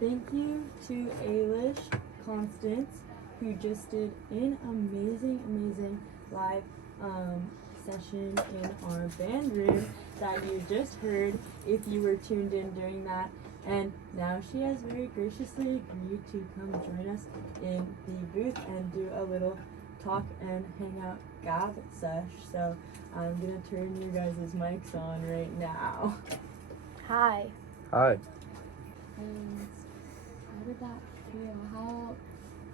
thank you to Eilish Constance, who just did an amazing live session in our band room that you just heard if you were tuned in during that. And now she has very graciously agreed to come join us in the booth and do a little talk and hang out gab sesh. So I'm gonna turn your guys' mics on right now. Hi. Hi. And how did that feel?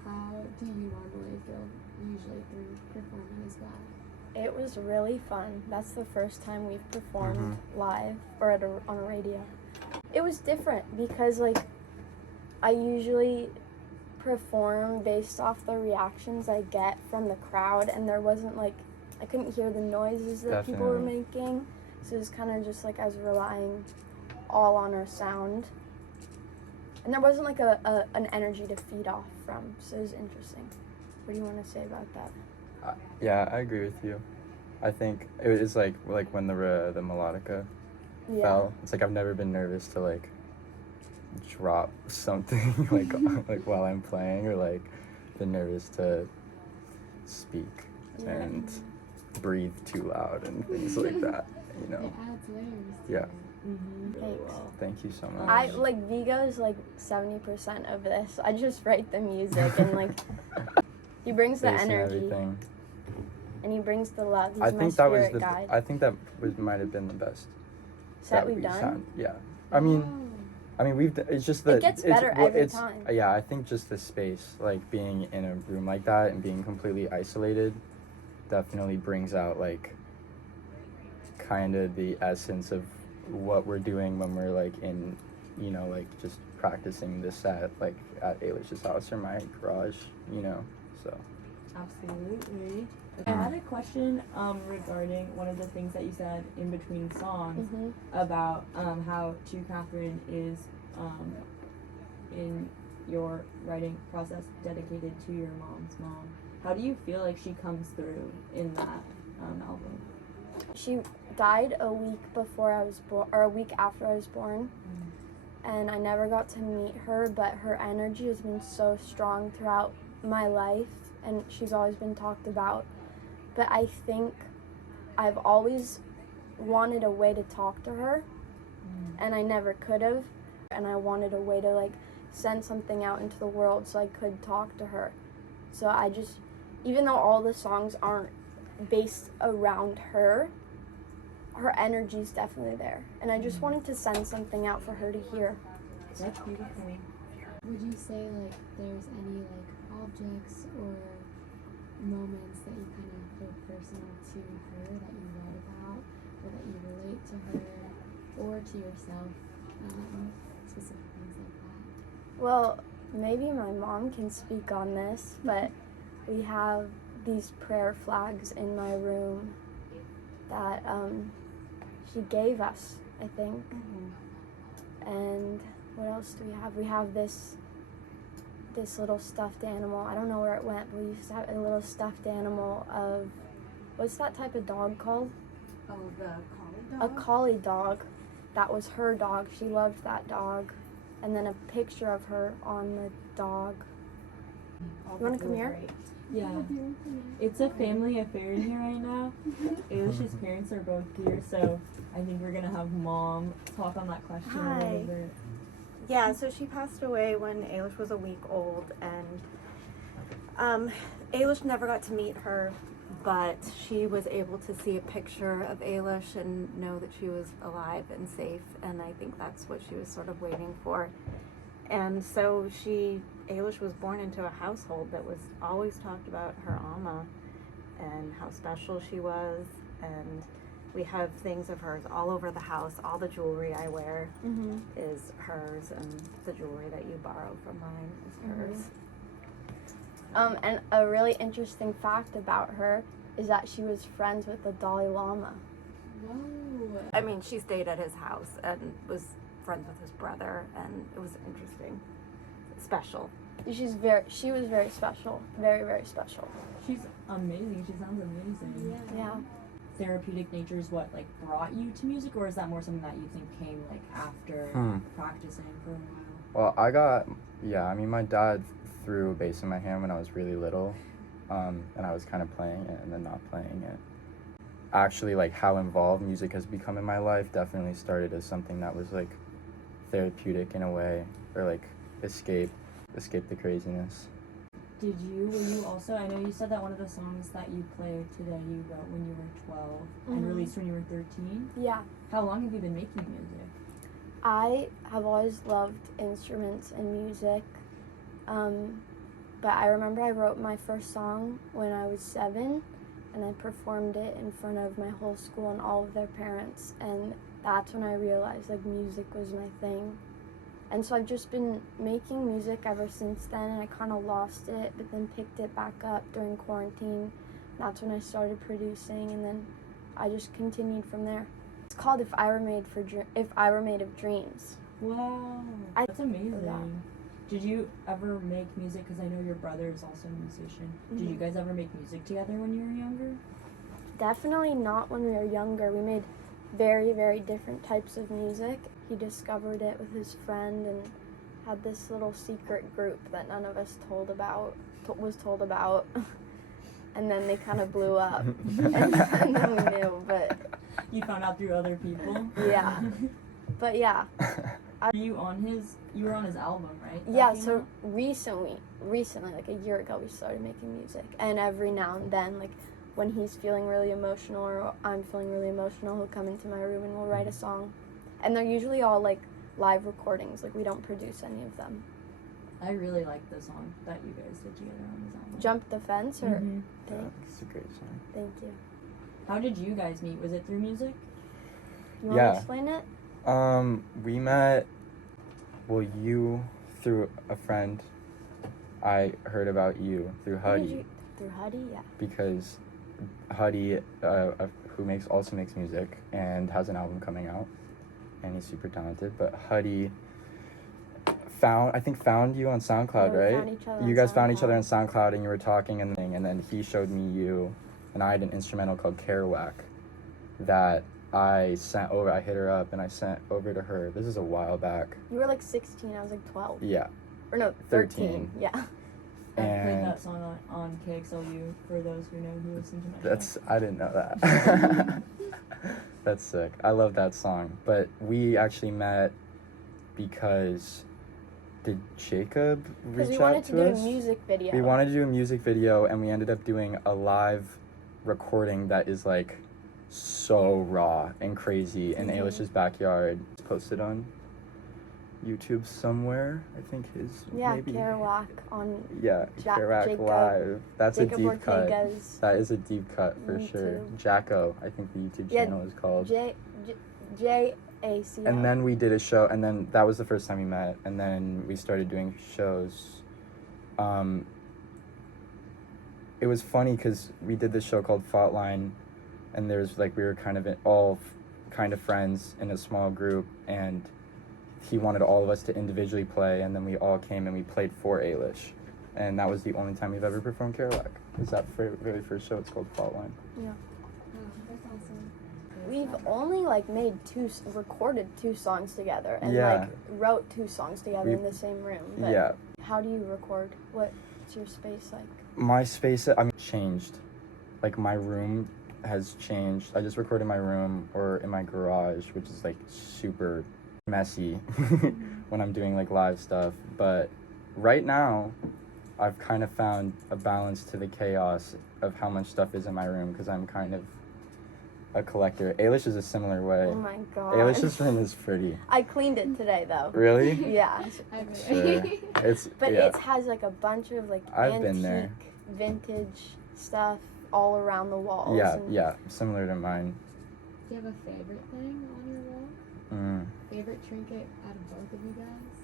How do you normally feel usually through performing as well? It was really fun. That's the first time we've performed live or on a radio. It was different because I usually perform based off the reactions I get from the crowd, and there wasn't I couldn't hear the noises that people were making, so it was kind of just I was relying all on our sound, and there wasn't an energy to feed off from, so it was interesting. What do you want to say about that? Yeah, I agree with you. I think it was like when the melodica fell. It's I've never been nervous to drop something while I'm playing, or been nervous to speak and breathe too loud and things like that. You know. It adds layers. Yeah. Thanks. Thank you so much. Vigo's 70% of this. I just write the music and he brings the energy and he brings the love. He's my spirit guide. I think that might have been the best set we've done. Yeah. I mean it's just that it gets better every time. Yeah, I think just the space, being in a room like that and being completely isolated, definitely brings out kind of the essence of what we're doing when we're in, just practicing the set at Eilish's house or my garage, so. Absolutely. I had a question regarding one of the things that you said in between songs about how To Catherine is in your writing process dedicated to your mom's mom. How do you feel she comes through in that album? She died a week before I was born, or a week after I was born, and I never got to meet her, but her energy has been so strong throughout my life, and she's always been talked about. But I think I've always wanted a way to talk to her, and I never could have, and I wanted a way to send something out into the world so I could talk to her. So I just, even though all the songs aren't based around her energy's definitely there, and I just wanted to send something out for her to hear. That's beautiful. Would you say there's any objects or moments that you kind of feel personal to her that you write about, or that you relate to her or to yourself, specific things like that? Well, maybe my mom can speak on this, but we have these prayer flags in my room that she gave us, I think. And what else do we have? We have this little stuffed animal. I don't know where it went, but we used to have a little stuffed animal of, what's that type of dog called? Oh, the collie dog? A collie dog. That was her dog. She loved that dog. And then a picture of her on the dog. You want to come here? Yeah. It's a family affair in here right now. Eilish's parents are both here, so I think we're going to have Mom talk on that question a little bit. Yeah, so she passed away when Eilish was a week old, and Eilish never got to meet her, but she was able to see a picture of Eilish and know that she was alive and safe, and I think that's what she was sort of waiting for. And so Eilish was born into a household that was always talked about her Amma and how special she was, and we have things of hers all over the house. All the jewelry I wear is hers, and the jewelry that you borrow from mine is hers. And a really interesting fact about her is that she was friends with the Dalai Lama. Whoa. I mean, she stayed at his house and was friends with his brother, and it was interesting, special. She was very special, very, very special. She's amazing. She sounds amazing. Yeah. Therapeutic nature is what brought you to music, or is that more something that you think came after practicing for a while? Well, I mean, my dad threw a bass in my hand when I was really little, and I was kind of playing it and then not playing it. Actually, like, how involved music has become in my life definitely started as something that was, like, therapeutic in a way, or, like, escape the craziness. Were you also, I know you said that one of the songs that you played today you wrote when you were 12 and Mhm. released when you were 13? Yeah. How long have you been making music? I have always loved instruments and music, but I remember I wrote my first song when I was 7, and I performed it in front of my whole school and all of their parents, and that's when I realized, like, music was my thing. And so I've just been making music ever since then, and I kind of lost it, but then picked it back up during quarantine. That's when I started producing, and then I just continued from there. It's called If I Were Made of Dreams. Wow, I- that's amazing. Yeah. Did you ever make music? Because I know your brother is also a musician. Did you Mhm. guys ever make music together when you were younger? Definitely not when we were younger. We made very, very different types of music. He discovered it with his friend and had this little secret group that none of us was told about. And then they kind of blew up. and then we knew, but You found out through other people? yeah. But yeah. You were on his album, right? that Yeah, came so out? recently, like a year ago, we started making music. And every now and then, like, when he's feeling really emotional or I'm feeling really emotional, he'll come into my room and we'll write a song. And they're usually all, like, live recordings. Like, we don't produce any of them. I really like the song that you guys did together on his album. Jump the Fence or Mhm. Yeah, Thanks. it's a great song. Thank you. How did you guys meet? Was it through music? You want Yeah. to explain it? We met, you through a friend. I heard about you through Who did Huddy, you- Through Huddy, yeah. because Huddy, who also makes music and has an album coming out, and he's super talented. But Huddy found you on SoundCloud, Yeah, we right? found each other You on guys found each other on SoundCloud. SoundCloud, and you were talking, and then he showed me you, and I had an instrumental called Kerouac that I hit her up and I sent over to her. This is a while back. You were like 16, I was like 12. Yeah. Or no, 13. Yeah. I played And that song on KXLU for those who know who listen to my show. I didn't know that. That's sick. I love that song. But we actually met because did Jacob Because reach we out wanted to do us? a music video. We wanted to do a music video, and we ended up doing a live recording that is like so raw and crazy in Mhm. Eilish's backyard. It's posted on YouTube somewhere. I think Yeah, maybe. Kerouac on Yeah, Kerouac Jacob- Live. That's Jacob a deep cut. Ortega's That is a deep cut for sure. YouTube. Jacko, I think the YouTube Yeah, channel is called. JACO. And then we did a show, and then that was the first time we met, and then we started doing shows. It was funny because we did this show called Fault Line, and there's like we were kind of all kind of friends in a small group, and he wanted all of us to individually play, and then we all came and we played for Eilish, and that was the only time we've ever performed Kerouac. Was that very first show? It's called Fault Line. Yeah. Oh, that's awesome. We've only like recorded 2 songs together and Yeah. like wrote 2 songs together in We- the same room. But Yeah. how do you record? What's your space like? My space, changed. Like, my room has changed. I just record in my room or in my garage, which is, like, super messy when I'm doing, like, live stuff. But right now, I've kind of found a balance to the chaos of how much stuff is in my room, because I'm kind of a collector. Eilish is a similar way. Oh my god. Eilish's room is pretty. I cleaned it today though. Really? Yeah. I Sure. It's, But yeah. it has like a bunch of like I've been there. antique, vintage stuff all around the walls. Yeah, and yeah, similar to mine. Do you have a favorite thing on your wall? Favorite trinket out of both of you guys?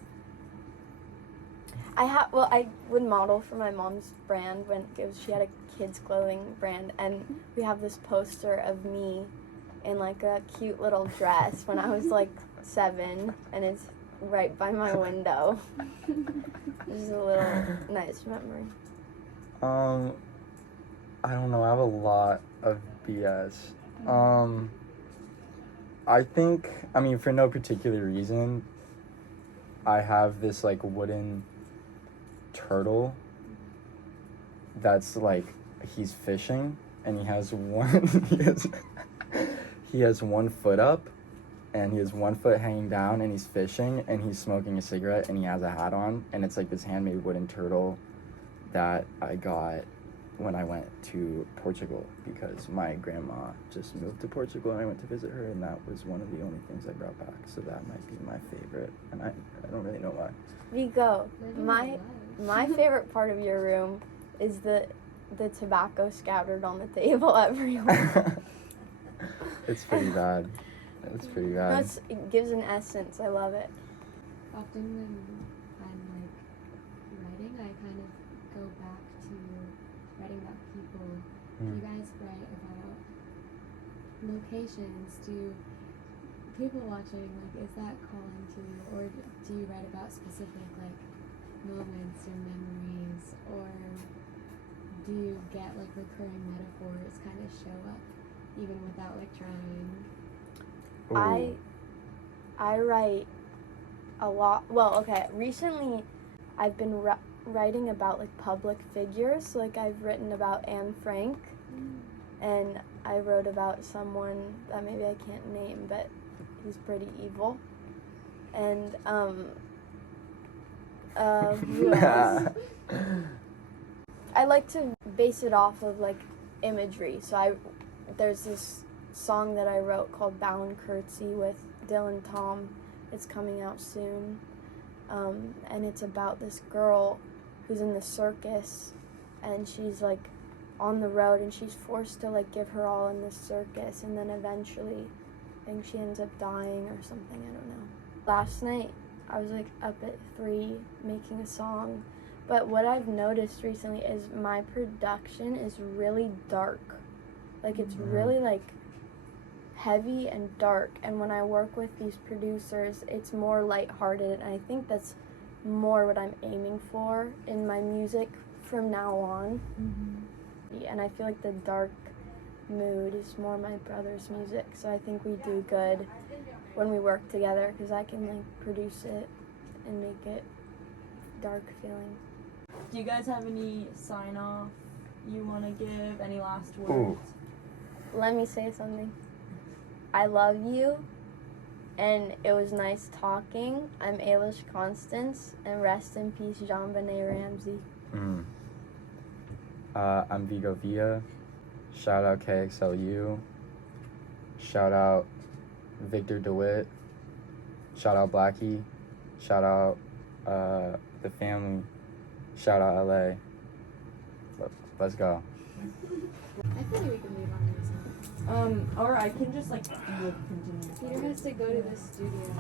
I would model for my mom's brand when she had a kids clothing brand, and we have this poster of me in like a cute little dress when I was like 7, and it's right by my window. This is a little nice memory. I don't know. I have a lot of BS. I think, for no particular reason, I have this like wooden turtle that's like he's fishing and he has one he has 1 foot up and he has 1 foot hanging down and he's fishing and he's smoking a cigarette and he has a hat on and it's like this handmade wooden turtle that I got when I went to Portugal because my grandma just moved to Portugal and I went to visit her and that was one of the only things I brought back, so that might be my favorite and I don't really know why. Viggo, Living my life. my favorite part of your room is the tobacco scattered on the table everywhere. It's pretty bad. It's pretty bad. It gives an essence. I love it. Often when I'm like writing, I kind of go back to writing about people. Do you guys write about locations? Do people watching, like, is that calling to you? Or do you write about specific, like, moments or memories? Or do you get, like, recurring metaphors kind of show up even without, like, trying? Ooh. I write a lot. Well, okay. Recently, I've been writing about like public figures. Like I've written about Anne Frank, and I wrote about someone that maybe I can't name, but he's pretty evil. And who else? I like to base it off of like imagery. So there's this song that I wrote called Bow and Curtsy with Dylan Tom. It's coming out soon. And it's about this girl who's in the circus and she's like on the road and she's forced to like give her all in this circus and then eventually I think she ends up dying or something, I don't know. Last night I was like up at 3 making a song, but what I've noticed recently is my production is really dark. Like it's really like heavy and dark, and when I work with these producers it's more lighthearted, and I think that's more what I'm aiming for in my music from now on. And I feel like the dark mood is more my brother's music, so I think we do good when we work together because I can like produce it and make it dark feeling. Do you guys have any sign off you want to give? Any last words? Ooh. Let me say something. I love you, and it was nice talking. I'm Eilish Constance, and rest in peace, JonBenet Ramsey. I'm Viggo Via. Shout out KXLU. Shout out Victor DeWitt. Shout out Blackie. Shout out the family. Shout out LA. Let's go. I feel like we can leave on this one. Or I can just like do a continuous. Peter has to go to the studio.